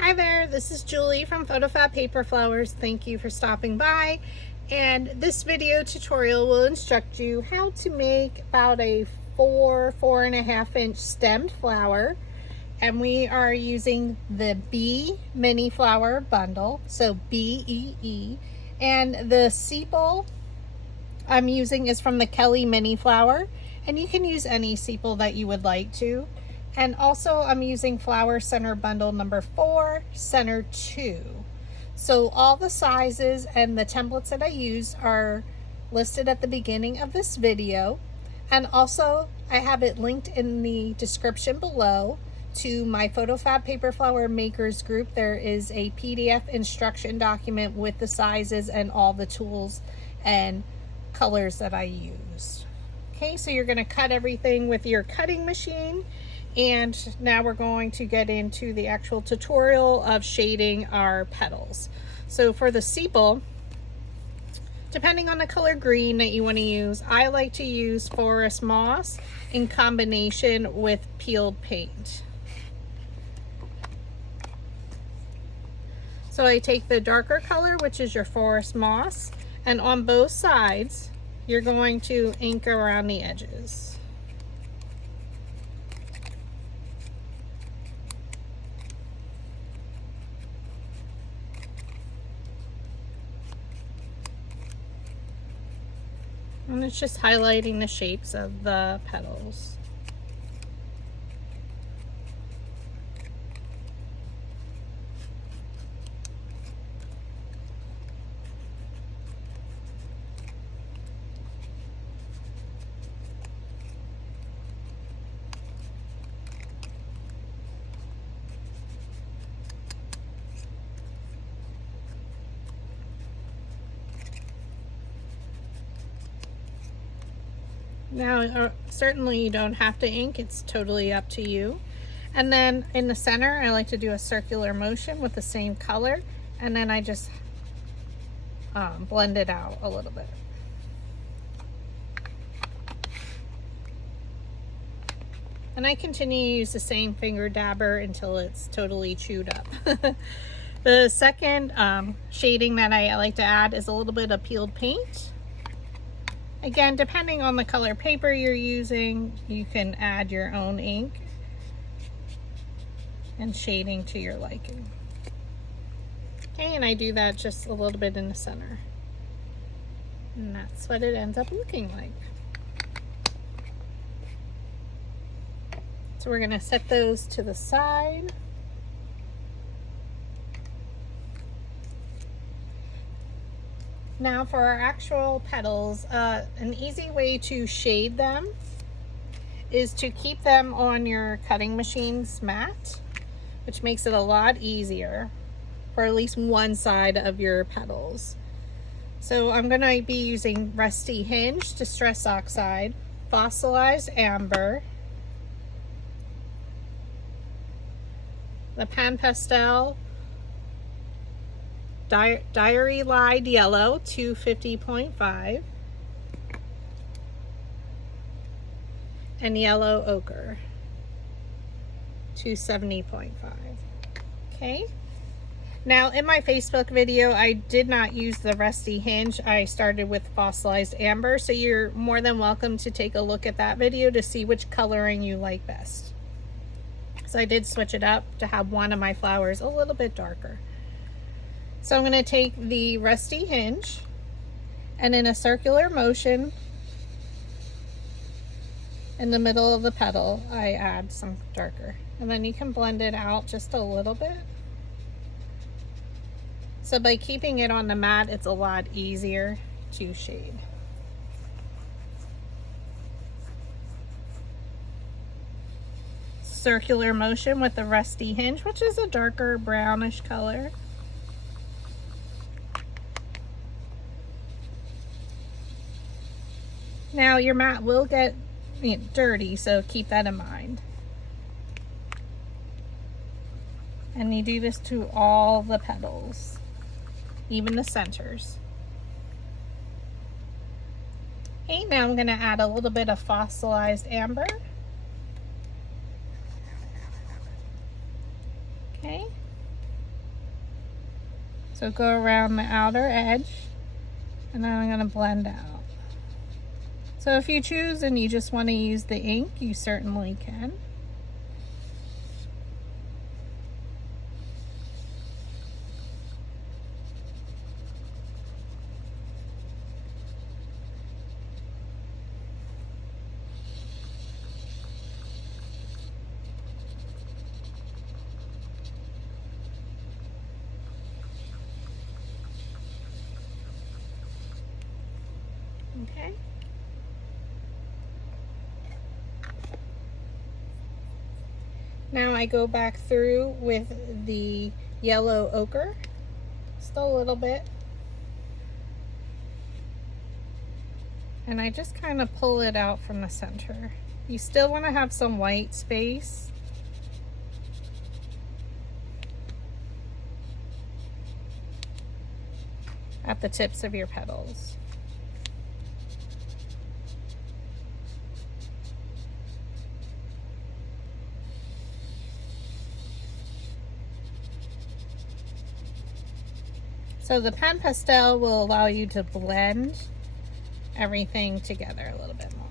Hi there, this is Julie from PhotoFabPaperFlowers. Thank you for stopping by. And this video tutorial will instruct you how to make about a 4.5 inch stemmed flower. And we are using the B Mini Flower Bundle, so BEE. And the sepal I'm using is from the Kelli Mini Flower. And you can use any sepal that you would like to. And also I'm using Flower Center Bundle number 4, Center 2. So all the sizes and the templates that I use are listed at the beginning of this video. And also I have it linked in the description below to my PhotoFab Paper Flower Makers group. There is a PDF instruction document with the sizes and all the tools and colors that I used. Okay, so you're going to cut everything with your cutting machine. And now we're going to get into the actual tutorial of shading our petals. So for the sepal, depending on the color green that you want to use, I like to use forest moss in combination with peeled paint. So I take the darker color, which is your forest moss, and on both sides, you're going to ink around the edges. And it's just highlighting the shapes of the petals. Now, certainly you don't have to ink, it's totally up to you. And then in the center, I like to do a circular motion with the same color, and then I just blend it out a little bit. And I continue to use the same finger dabber until it's totally chewed up. The second shading that I like to add is a little bit of peeled paint. Again, depending on the color paper you're using, you can add your own ink and shading to your liking. Okay, and I do that just a little bit in the center. And that's what it ends up looking like. So we're going to set those to the side. Now for our actual petals, an easy way to shade them is to keep them on your cutting machine's mat, which makes it a lot easier for at least one side of your petals. So I'm going to be using Rusty Hinge Distress Oxide, Fossilized Amber, the Pan Pastel Diary Lied Yellow 250.5 and Yellow Ochre 270.5. Okay, now in my Facebook video I did not use the Rusty Hinge. I started with Fossilized Amber, so you're more than welcome to take a look at that video to see which coloring you like best. So I did switch it up to have one of my flowers a little bit darker. So I'm going to take the Rusty Hinge and in a circular motion in the middle of the petal, I add some darker. And then you can blend it out just a little bit. So by keeping it on the mat, it's a lot easier to shade. Circular motion with the Rusty Hinge, which is a darker brownish color. Now your mat will get dirty, so keep that in mind. And you do this to all the petals, even the centers. Okay, now I'm going to add a little bit of Fossilized Amber. Okay. So go around the outer edge, and then I'm going to blend out. So if you choose and you just want to use the ink, you certainly can. Okay. Now I go back through with the yellow ochre, still a little bit. And I just kind of pull it out from the center. You still want to have some white space. At the tips of your petals. So the pen pastel will allow you to blend everything together a little bit more.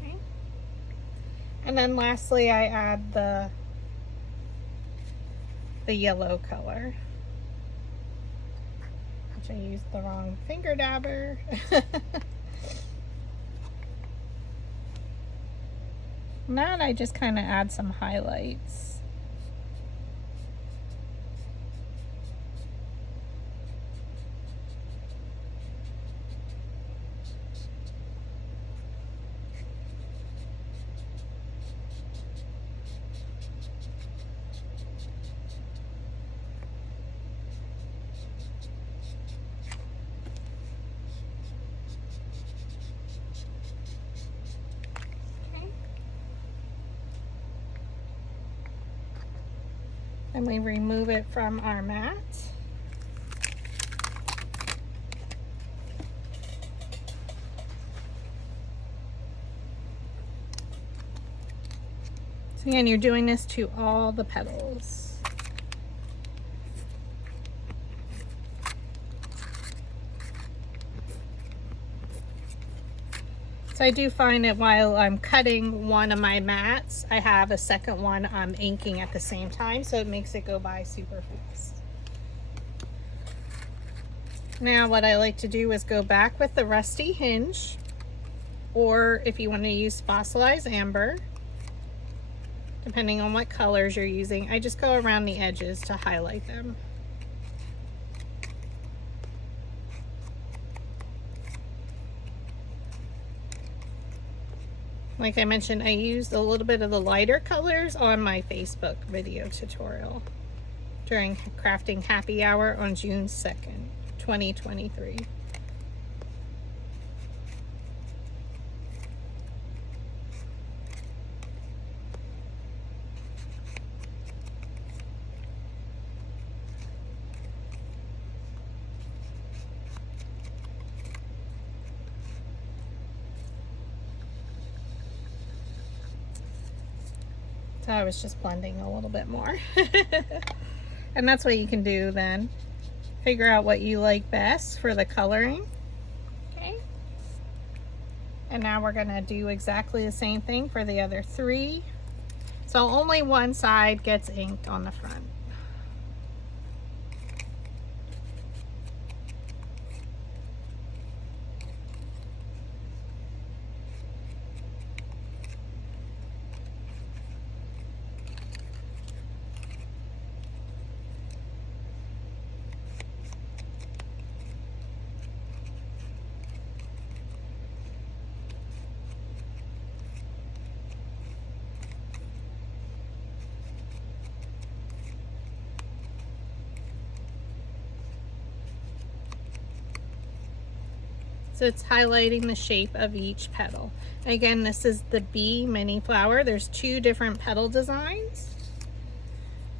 Okay. And then lastly, I add the yellow color, which I used the wrong finger dabber. Now I just kind of add some highlights. And we remove it from our mat. So again, you're doing this to all the petals. So I do find that while I'm cutting one of my mats, I have a second one I'm inking at the same time, so it makes it go by super fast. Now what I like to do is go back with the rusty hinge, or if you want to use fossilized amber, depending on what colors you're using, I just go around the edges to highlight them. Like I mentioned, I used a little bit of the lighter colors on my Facebook video tutorial during Crafting Happy Hour on June 2nd, 2023. So I was just blending a little bit more. And that's what you can do then. Figure out what you like best for the coloring. Okay. And now we're gonna do exactly the same thing for the other three. So only one side gets inked on the front. So it's highlighting the shape of each petal. Again, this is the Bee mini flower. There's two different petal designs.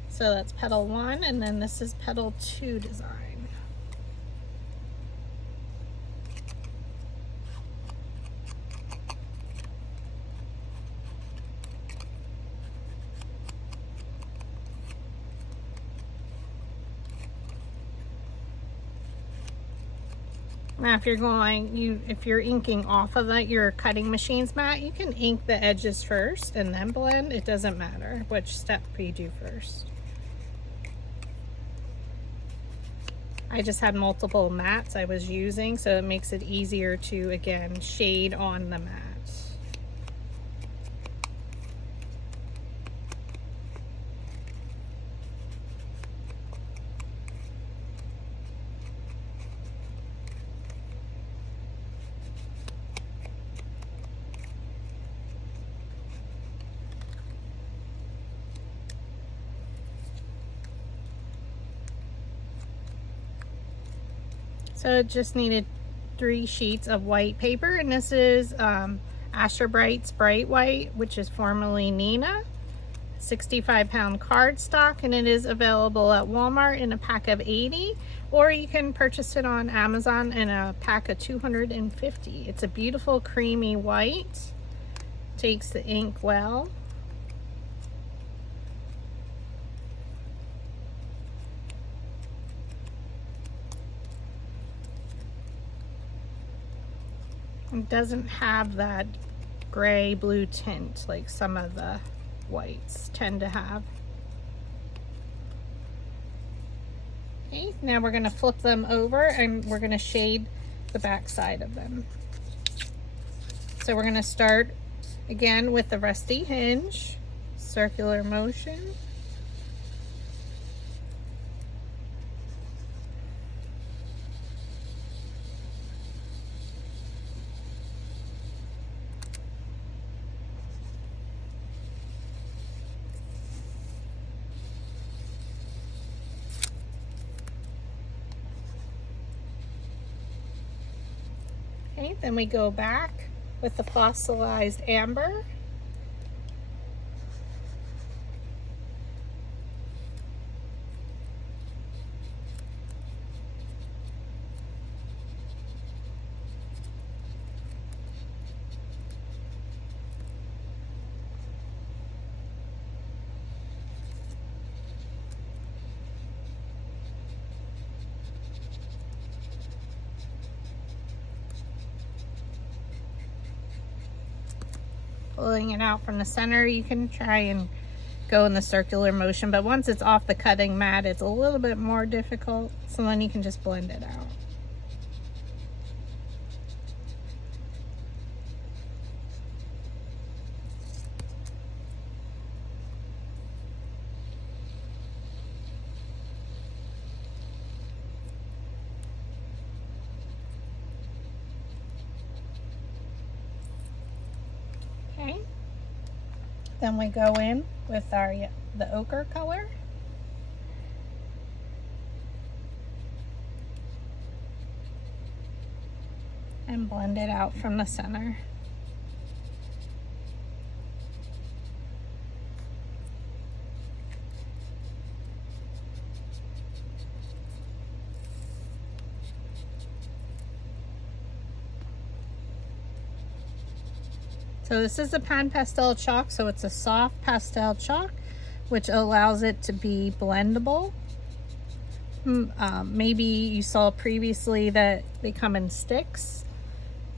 So that's petal 1, and then this is petal 2 design. Now if you're inking off of your cutting machine's mat, you can ink the edges first and then blend. It doesn't matter which step you do first. I just had multiple mats I was using, so it makes it easier to, again, shade on the mat. So it just needed 3 sheets of white paper, and this is Asher Bright's Bright White, which is formerly Nina, 65-pound cardstock, and it is available at Walmart in a pack of 80, or you can purchase it on Amazon in a pack of 250. It's a beautiful creamy white, takes the ink well. It doesn't have that gray blue tint like some of the whites tend to have. Okay, now we're going to flip them over and we're going to shade the back side of them. So we're going to start again with the rusty hinge, circular motion. Okay, then we go back with the fossilized amber. Pulling it out from the center, you can try and go in the circular motion, but once it's off the cutting mat, it's a little bit more difficult, so then you can just blend it out. Okay, then we go in with the ochre color. And blend it out from the center. So this is a pan pastel chalk, so it's a soft pastel chalk, which allows it to be blendable. Maybe you saw previously that they come in sticks,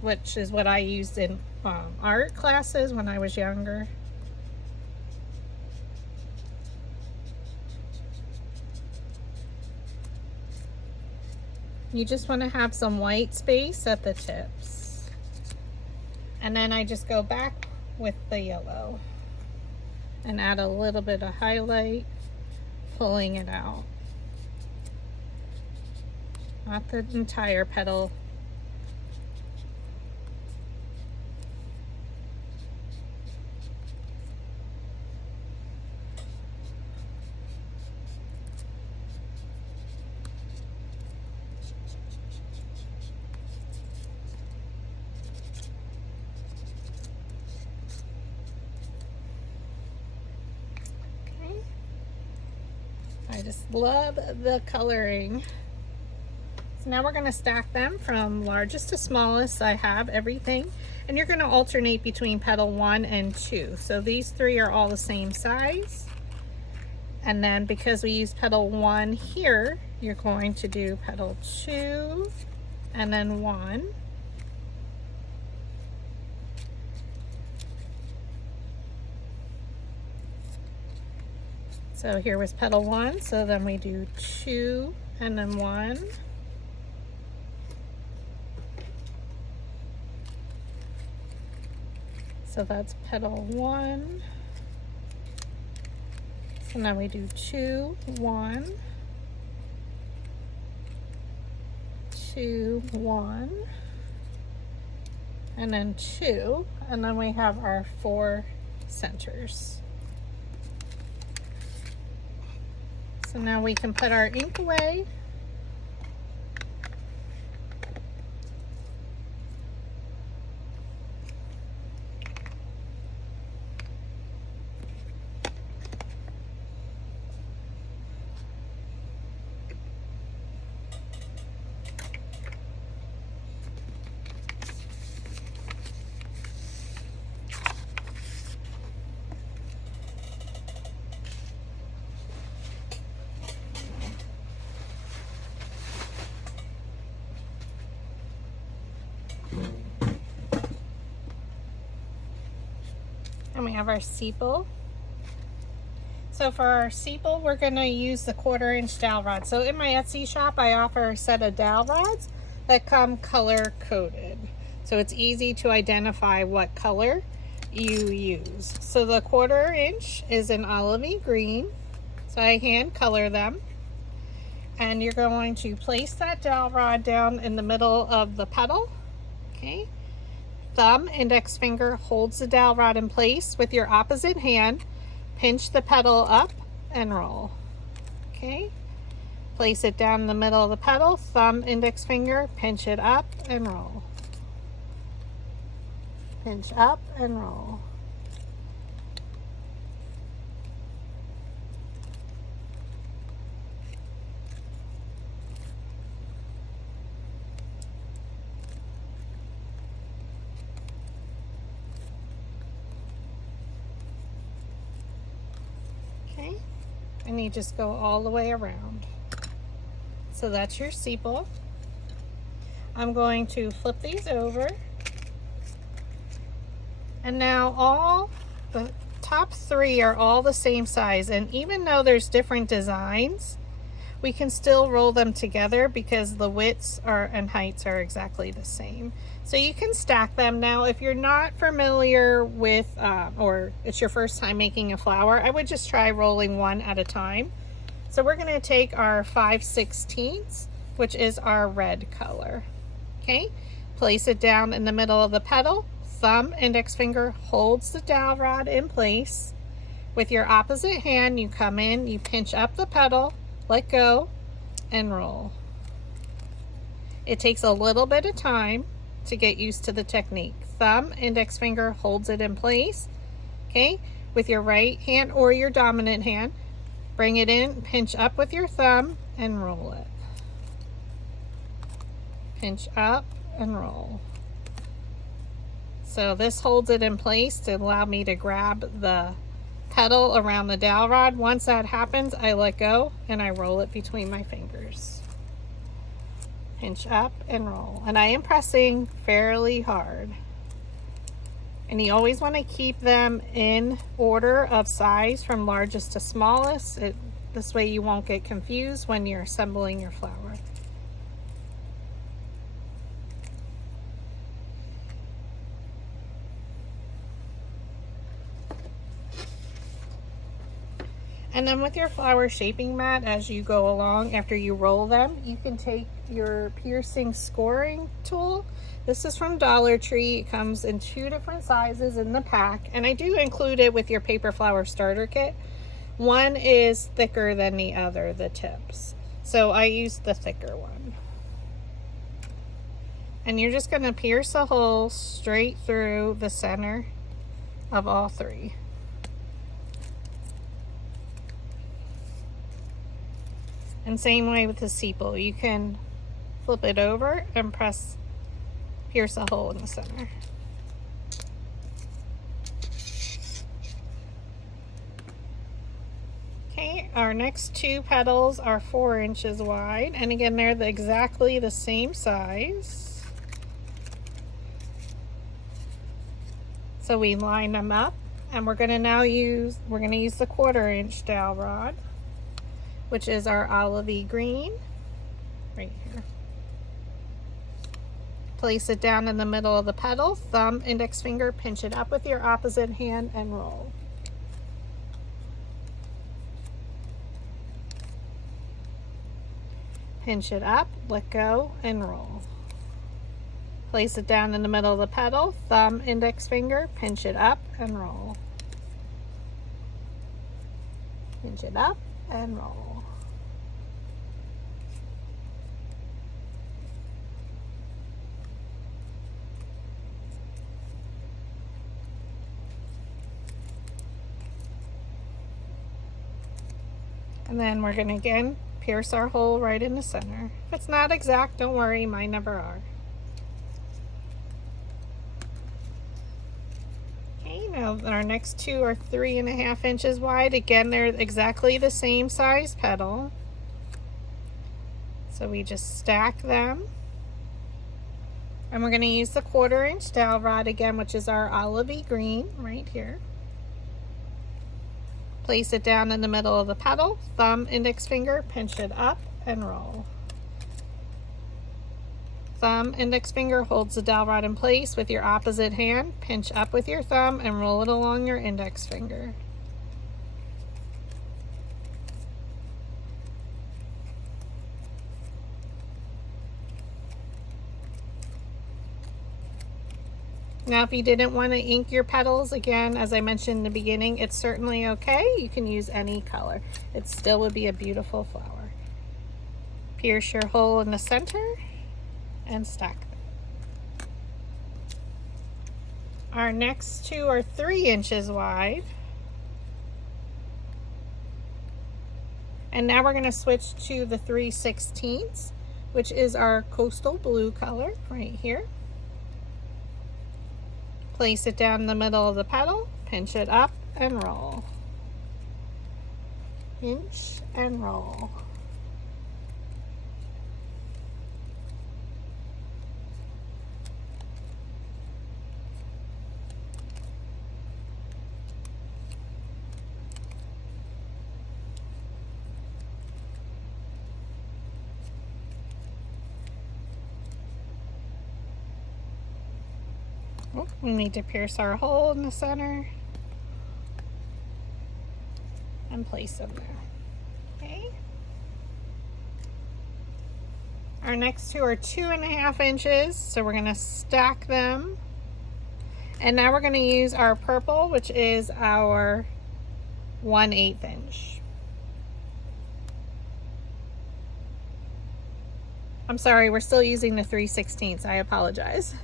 which is what I used in art classes when I was younger. You just want to have some white space at the tips. And then I just go back with the yellow and add a little bit of highlight, pulling it out. Not the entire petal. I just love the coloring. So now we're going to stack them from largest to smallest. I have everything, and you're going to alternate between petal 1 and 2. So these 3 are all the same size, and then because we use petal 1 here, you're going to do petal 2 and then 1. So here was petal 1, so then we do 2 and then 1. So that's petal 1. So now we do 2, 1, 2, 1, and then 2, and then we have our 4 centers. So now we can put our ink away. And we have our sepal. So for our sepal, we're going to use the 1/4 inch dowel rod. So in my Etsy shop, I offer a set of dowel rods that come color coded. So it's easy to identify what color you use. So the 1/4 inch is an olivey green. So I hand color them. And you're going to place that dowel rod down in the middle of the petal. Okay. Thumb, index finger holds the dowel rod in place. With your opposite hand, pinch the petal up and roll. Okay. Place it down in the middle of the petal. Thumb, index finger, pinch it up and roll. Pinch up and roll. Okay, and you just go all the way around. So that's your sepal. I'm going to flip these over. And now all the top 3 are all the same size, and even though there's different designs, we can still roll them together because the widths and heights are exactly the same. So you can stack them. Now if you're not familiar with or it's your first time making a flower, I would just try rolling one at a time. So we're going to take our 5/16, which is our red color. Okay, place it down in the middle of the petal. Thumb, index finger holds the dowel rod in place. With your opposite hand, you come in, you pinch up the petal, let go, and roll. It takes a little bit of time to get used to the technique. Thumb, index finger holds it in place. Okay, with your right hand or your dominant hand, bring it in, pinch up with your thumb, and roll it. Pinch up and roll. So this holds it in place to allow me to grab the petal around the dowel rod. Once that happens, I let go and I roll it between my fingers. Pinch up and roll. And I am pressing fairly hard. And you always want to keep them in order of size from largest to smallest. This way you won't get confused when you're assembling your flower. And then with your flower shaping mat, as you go along, after you roll them, you can take your piercing scoring tool. This is from Dollar Tree. It comes in 2 different sizes in the pack, and I do include it with your paper flower starter kit. One is thicker than the other, the tips. So I use the thicker one. And you're just going to pierce a hole straight through the center of all 3. And same way with the sepal, you can flip it over and pierce a hole in the center. Okay, our next two petals are 4 inches wide, and again, they're exactly the same size. So we line them up, and we're going to use the 1/4 inch dowel rod, which is our olivey green, right here. Place it down in the middle of the petal, thumb, index finger, pinch it up with your opposite hand and roll. Pinch it up, let go, and roll. Place it down in the middle of the petal, thumb, index finger, pinch it up and roll. Pinch it up and roll. And then we're going to again pierce our hole right in the center. If it's not exact, don't worry, mine never are. Okay, now our next two are 3.5 inches wide. Again, they're exactly the same size petal. So we just stack them. And we're going to use the 1/4 inch dowel rod again, which is our olivey green right here. Place it down in the middle of the petal, thumb, index finger, pinch it up and roll. Thumb, index finger holds the dowel rod in place with your opposite hand, pinch up with your thumb and roll it along your index finger. Now, if you didn't want to ink your petals, again, as I mentioned in the beginning, it's certainly okay. You can use any color. It still would be a beautiful flower. Pierce your hole in the center and stack them. Our next two are 3 inches wide. And now we're going to switch to the 3/16, which is our coastal blue color right here. Place it down in the middle of the petal, pinch it up and roll. Pinch and roll. Oh, we need to pierce our hole in the center and place them there. Okay. Our next two are 2.5 inches, so we're going to stack them. And now we're going to use our purple, which is our 1/8 inch. I'm sorry, we're still using the 3/16. I apologize.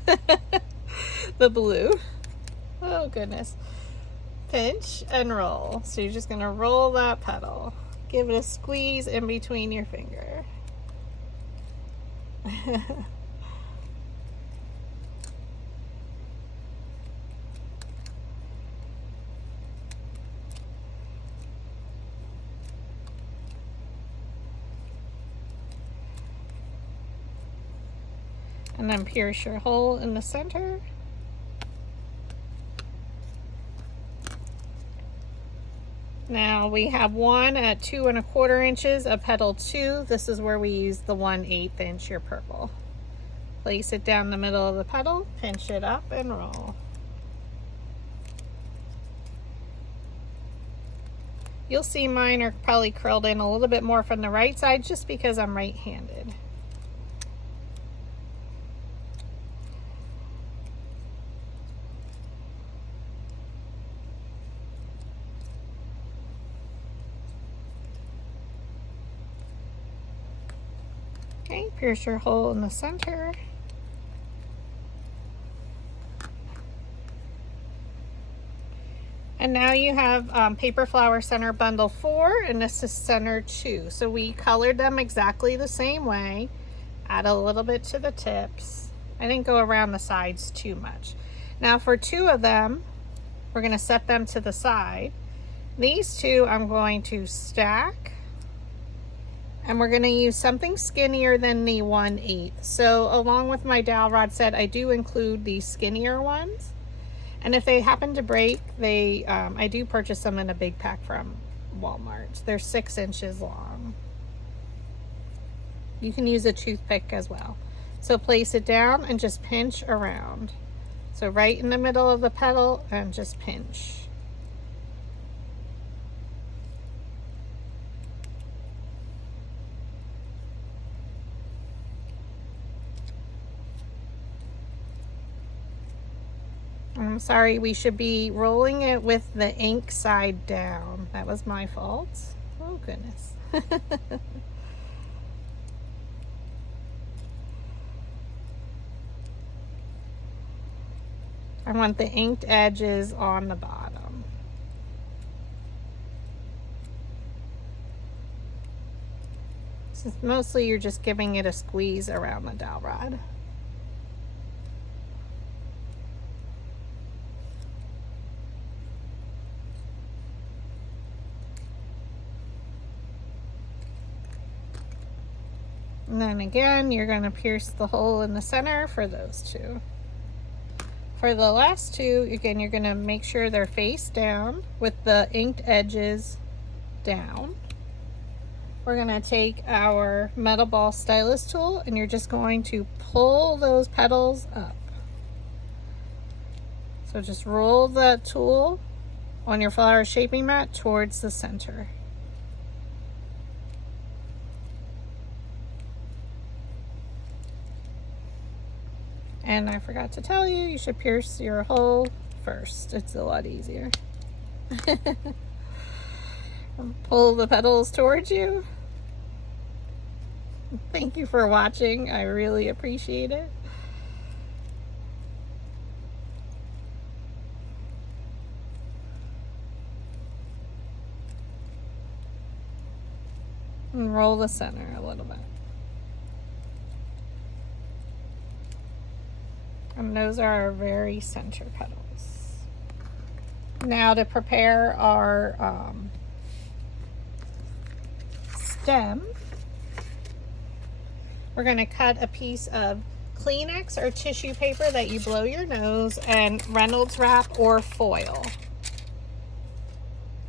The blue. Oh goodness. Pinch and roll. So you're just going to roll that petal. Give it a squeeze in between your finger. And then pierce your hole in the center. Now we have one at 2¼ inches, a petal 2. This is where we use the 1/8 inch, your purple. Place it down the middle of the petal, pinch it up and roll. You'll see mine are probably curled in a little bit more from the right side just because I'm right-handed. Okay, pierce your hole in the center. And now you have Paper Flower Center Bundle 4, and this is Center 2. So we colored them exactly the same way. Add a little bit to the tips. I didn't go around the sides too much. Now for 2 of them, we're going to set them to the side. These two I'm going to stack, and we're going to use something skinnier than the 1/8. So along with my dowel rod set, I do include these skinnier ones. And if they happen to break, I do purchase them in a big pack from Walmart. They're 6 inches long. You can use a toothpick as well. So place it down and just pinch around. So right in the middle of the petal and just pinch. I'm sorry, we should be rolling it with the ink side down. That was my fault. Oh goodness. I want the inked edges on the bottom. So mostly you're just giving it a squeeze around the dowel rod. And then again, you're going to pierce the hole in the center for those two. For the last two, again, you're going to make sure they're face down with the inked edges down. We're going to take our metal ball stylus tool and you're just going to pull those petals up. So just roll the tool on your flower shaping mat towards the center. And I forgot to tell you, you should pierce your hole first. It's a lot easier. Pull the petals towards you. Thank you for watching. I really appreciate it. And roll the center a little bit. And those are our very center petals. Now to prepare our stem, we're going to cut a piece of Kleenex or tissue paper that you blow your nose and Reynolds wrap or foil.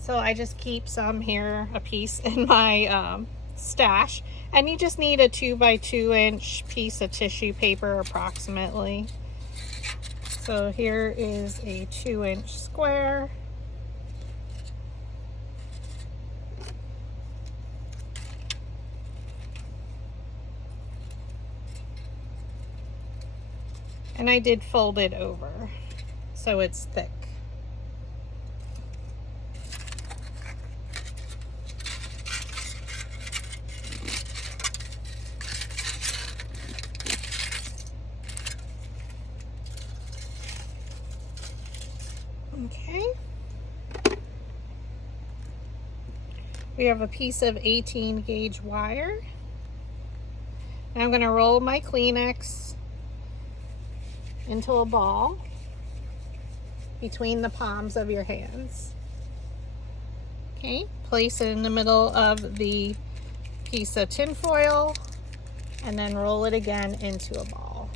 So I just keep some here, a piece in my stash. And you just need a 2 by 2 inch piece of tissue paper approximately. So here is a 2-inch square. And I did fold it over so it's thick. Okay. We have a piece of 18 gauge wire. And I'm going to roll my Kleenex into a ball between the palms of your hands. Okay, place it in the middle of the piece of tin foil and then roll it again into a ball.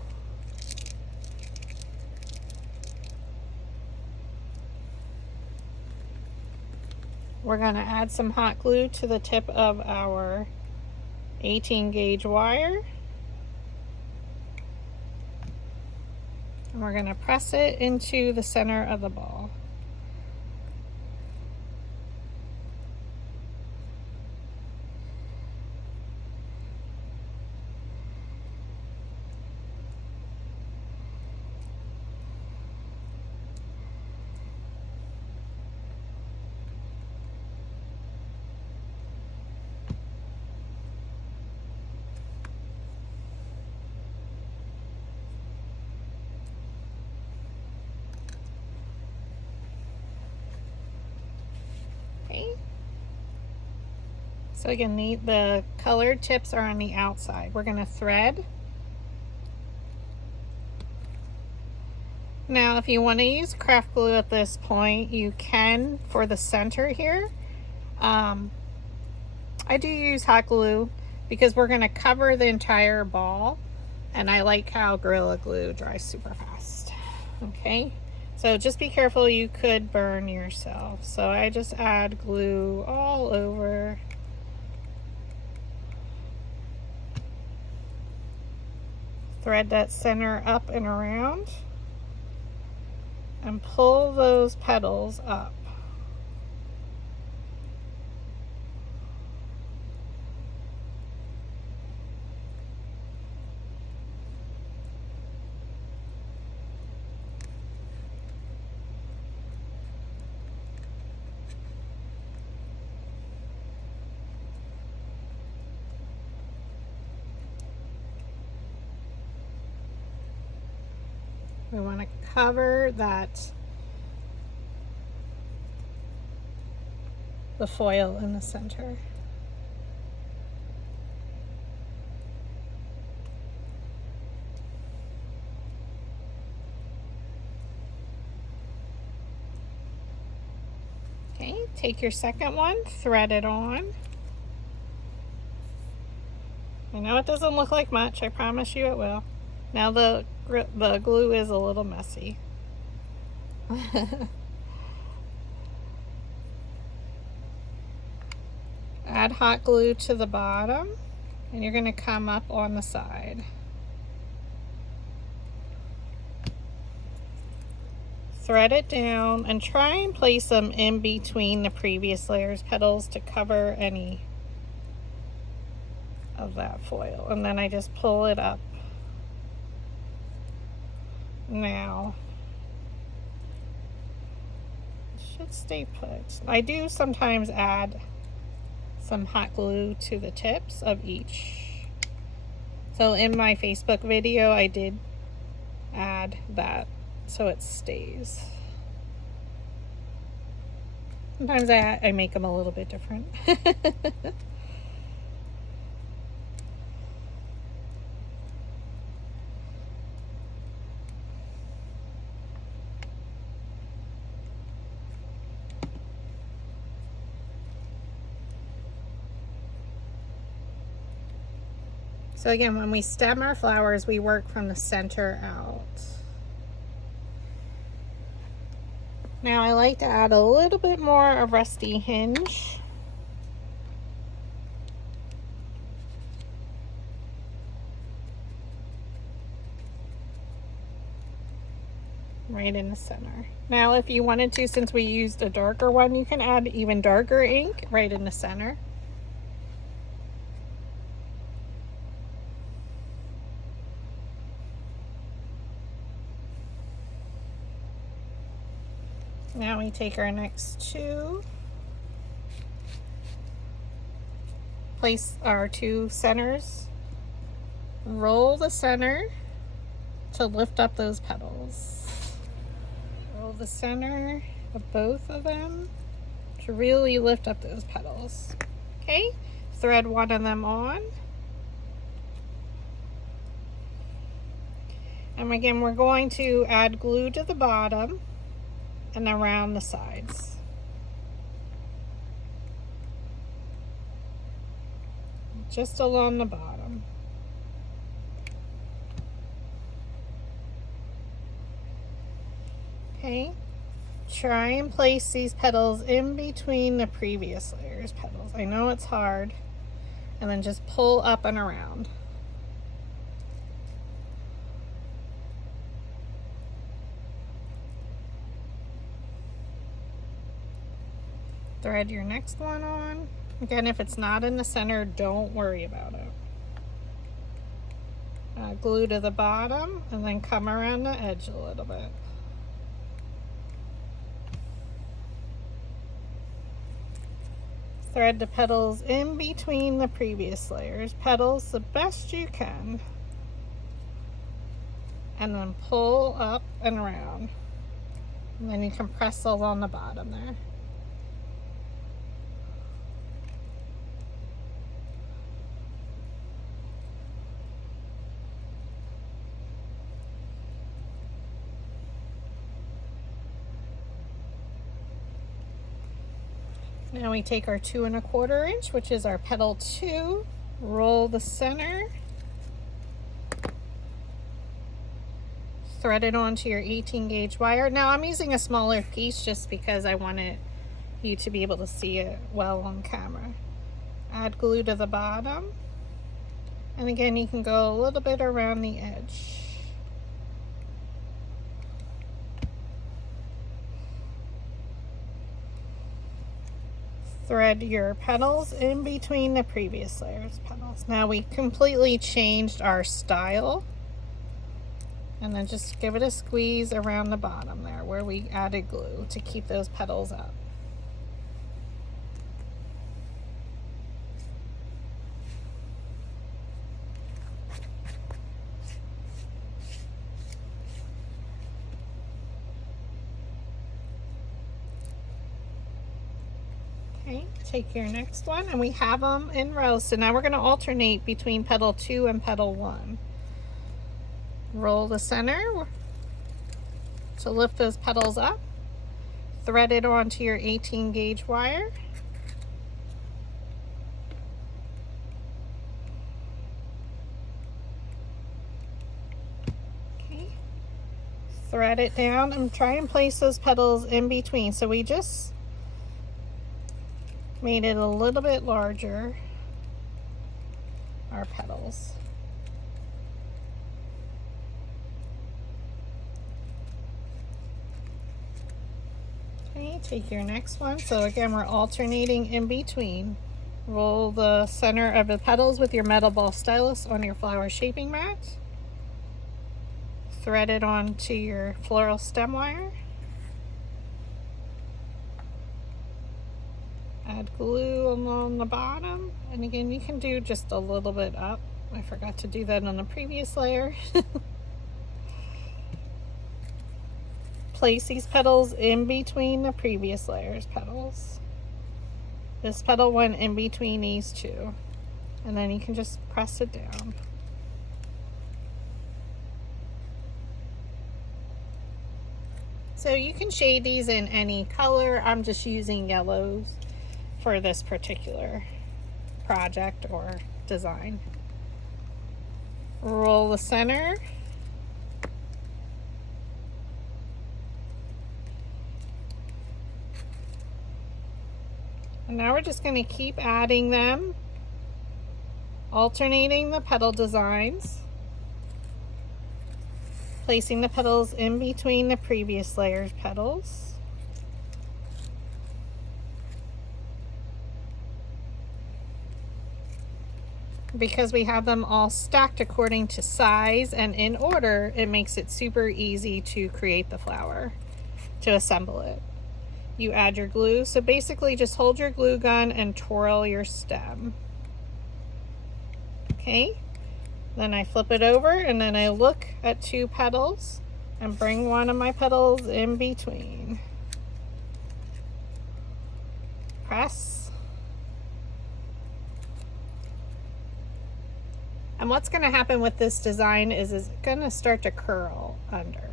We're going to add some hot glue to the tip of our 18 gauge wire. And we're going to press it into the center of the ball. Okay. So again, the colored tips are on the outside. We're going to thread Now, if you want to use craft glue at this point, you can for the center here. I do use hot glue because we're going to cover the entire ball, and I like how Gorilla Glue dries super fast. Okay, so just be careful, you could burn yourself. So I just add glue all over. Thread that center up and around and pull those petals up. We want to cover the foil in the center. Okay, take your second one, thread it on. I know it doesn't look like much, I promise you it will. Now the glue is a little messy. Add hot glue to the bottom, and you're going to come up on the side. Thread it down and try and place them in between the previous layers petals to cover any of that foil. And then I just pull it up. Now, it should stay put. I do sometimes add some hot glue to the tips of each. So in my Facebook video, I did add that so it stays. Sometimes I make them a little bit different. So again, when we stem our flowers, we work from the center out. Now I like to add a little bit more of rusty hinge. Right in the center. Now if you wanted to, since we used a darker one, you can add even darker ink right in the center. Now we take our next two, place our two centers, roll the center to lift up those petals. Roll the center of both of them to really lift up those petals. Okay, thread one of them on. And again, we're going to add glue to the bottom and around the sides. Just along the bottom. Okay, try and place these petals in between the previous layers petals. I know it's hard. And then just pull up and around. Thread your next one on. Again, if it's not in the center, don't worry about it. Glue to the bottom and then come around the edge a little bit. Thread the petals in between the previous layers. Petals the best you can. And then pull up and around. And then you can press along the bottom there. Now we take our 2 1/4 inch, which is our petal 2, roll the center, thread it onto your 18 gauge wire. Now I'm using a smaller piece just because I wanted you to be able to see it well on camera. Add glue to the bottom, and again you can go a little bit around the edge. Thread your petals in between the previous layers petals. Now we completely changed our style, and then just give it a squeeze around the bottom there where we added glue to keep those petals up. Okay, take your next one, and we have them in rows. So now we're going to alternate between petal 2 and petal 1. Roll the center to lift those petals up. Thread it onto your 18 gauge wire. Okay. Thread it down and try and place those petals in between. So we just made it a little bit larger, our petals. Okay, take your next one. So again, we're alternating in between. Roll the center of the petals with your metal ball stylus on your flower shaping mat. Thread it onto your floral stem wire. Add glue along the bottom, and again you can do just a little bit up. I forgot to do that on the previous layer. Place these petals in between the previous layer's petals. This petal went in between these two, and then you can just press it down. So you can shade these in any color. I'm just using yellows for this particular project or design. Roll the center. And now we're just going to keep adding them, alternating the petal designs, placing the petals in between the previous layer's petals. Because we have them all stacked according to size and in order, it makes it super easy to create the flower, to assemble it. You add your glue, so basically just hold your glue gun and twirl your stem. Okay, then I flip it over and then I look at 2 petals and bring one of my petals in between. Press. And what's going to happen with this design is it's going to start to curl under.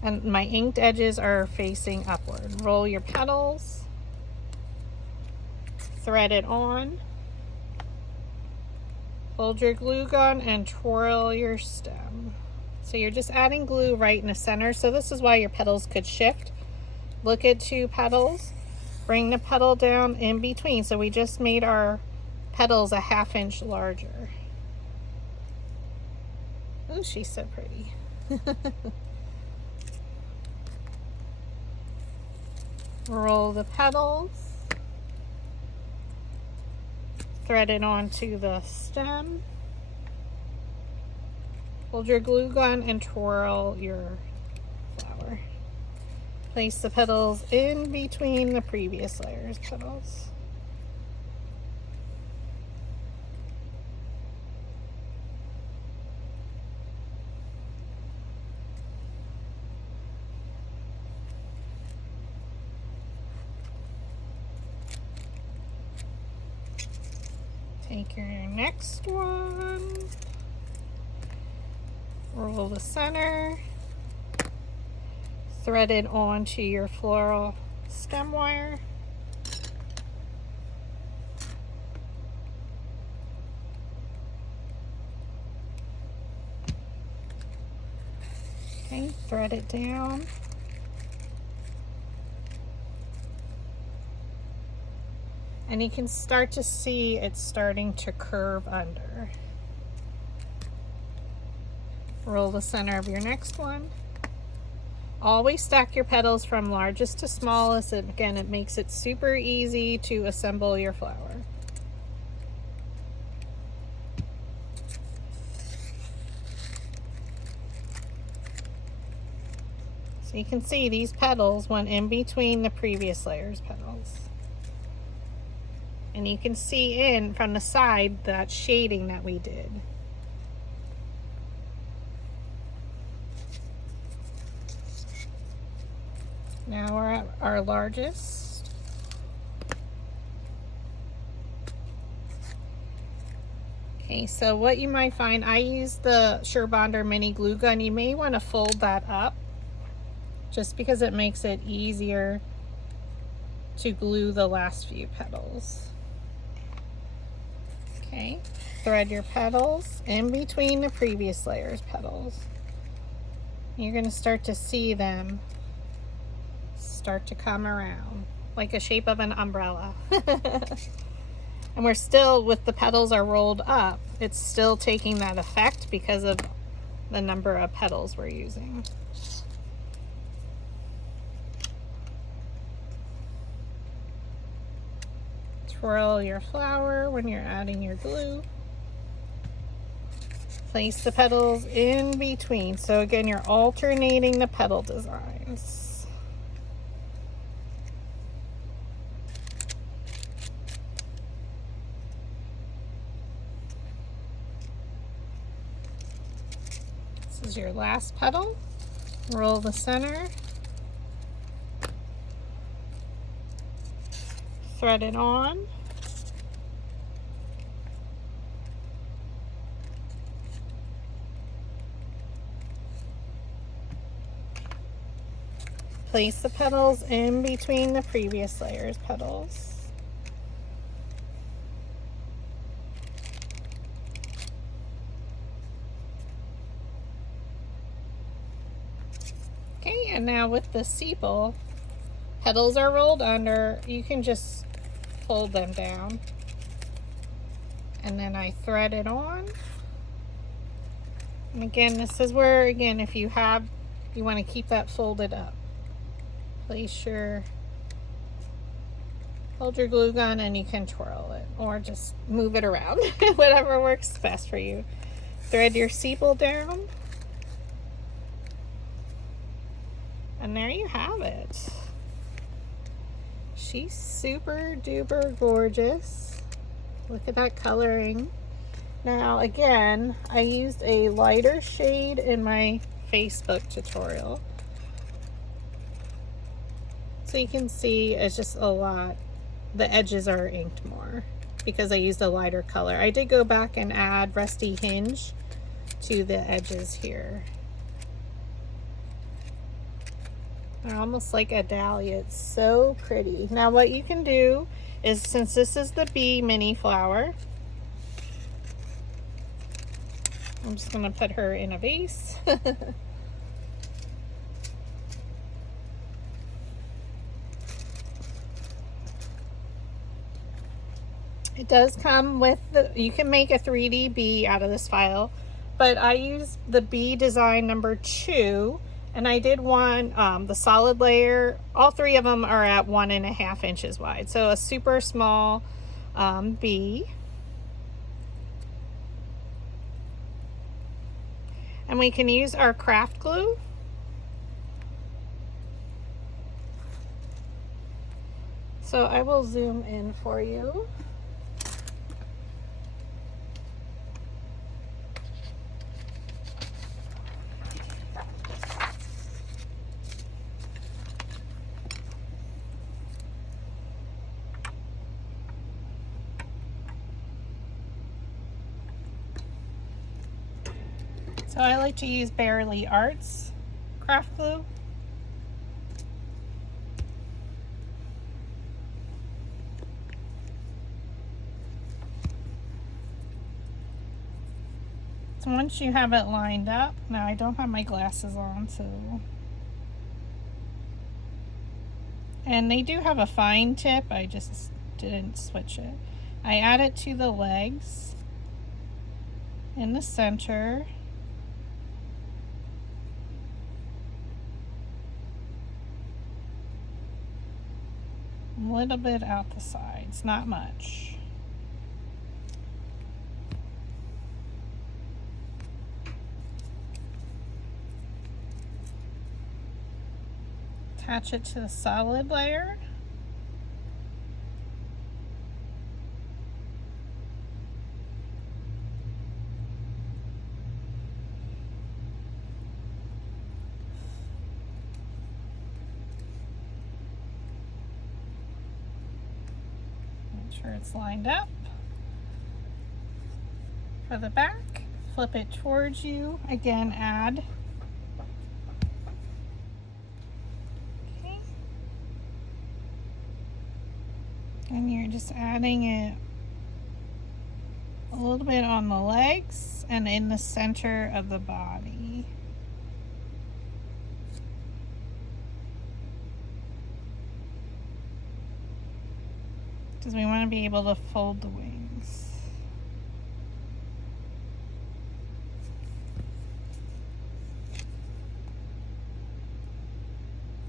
And my inked edges are facing upward. Roll your petals, thread it on, hold your glue gun and twirl your stem. So you're just adding glue right in the center. So this is why your petals could shift. Look at 2 petals. Bring the petal down in between. So we just made our petals a 1/2 inch larger. Oh, she's so pretty. Roll the petals. Thread it onto the stem. Hold your glue gun and twirl your flower. Place the petals in between the previous layer's petals. Take your next one. Roll the center. thread it onto your floral stem wire. Okay, thread it down. And you can start to see it's starting to curve under. Roll the center of your next one. Always stack your petals from largest to smallest. Again, it makes it super easy to assemble your flower. So you can see these petals went in between the previous layer's petals. And you can see in from the side that shading that we did. Now we're at our largest. Okay, so what you might find, I use the Surebonder mini glue gun. You may want to fold that up just because it makes it easier to glue the last few petals. Okay, thread your petals in between the previous layer's petals. You're going to start to see them start to come around like a shape of an umbrella. And we're still, with the petals are rolled up, it's still taking that effect because of the number of petals we're using. Twirl your flower when you're adding your glue. Place the petals in between. So again, you're alternating the petal designs. This is your last petal. Roll the center. Thread it on. Place the petals in between the previous layer's petals. Okay, and now with the sepal, petals are rolled under. You can just fold them down. And then I thread it on. And again, this is where, again, if you want to keep that folded up. Place hold your glue gun and you can twirl it or just move it around, whatever works best for you. Thread your sepal down. And there you have it. She's super duper gorgeous. Look at that coloring. Now again, I used a lighter shade in my Facebook tutorial. So you can see it's just a lot. The edges are inked more because I used a lighter color. I did go back and add Rusty Hinge to the edges here. They're almost like a dahlia. It's so pretty. Now what you can do is, since this is the bee mini flower, I'm just going to put her in a vase. It does come with you can make a 3D bee out of this file, but I used the bee design number 2, and I did one, the solid layer. All 3 of them are at 1.5 inches wide, so a super small bee. And we can use our craft glue. So I will zoom in for you. So I like to use Bearly Arts craft glue. So once you have it lined up, now I don't have my glasses on, so. And they do have a fine tip, I just didn't switch it. I add it to the legs in the center. A little bit out the sides, not much. Attach it to the solid layer. Make sure it's lined up. For the back, flip it towards you. Again, add. Okay. And you're just adding it a little bit on the legs and in the center of the body. Because we want to be able to fold the wings.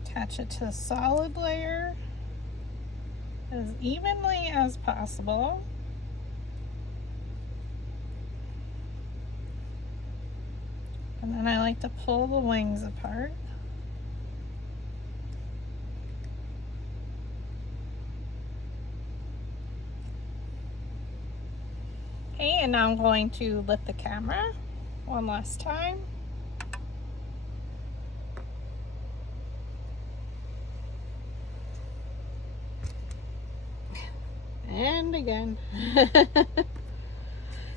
Attach it to the solid layer as evenly as possible. And then I like to pull the wings apart. Okay, and now I'm going to lift the camera one last time. And again.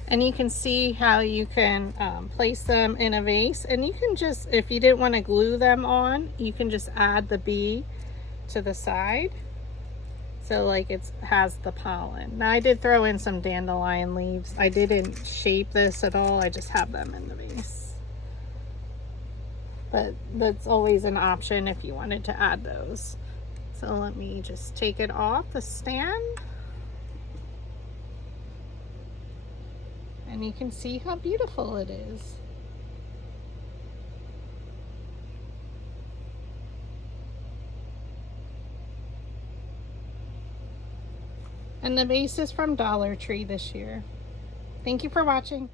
And you can see how you can place them in a vase, and you can just, if you didn't want to glue them on, you can just add the bee to the side, so like it has the pollen. Now I did throw in some dandelion leaves. I didn't shape this at all, I just have them in the vase, but that's always an option if you wanted to add those. So let me just take it off the stand. And you can see how beautiful it is. And the vase is from Dollar Tree this year. Thank you for watching.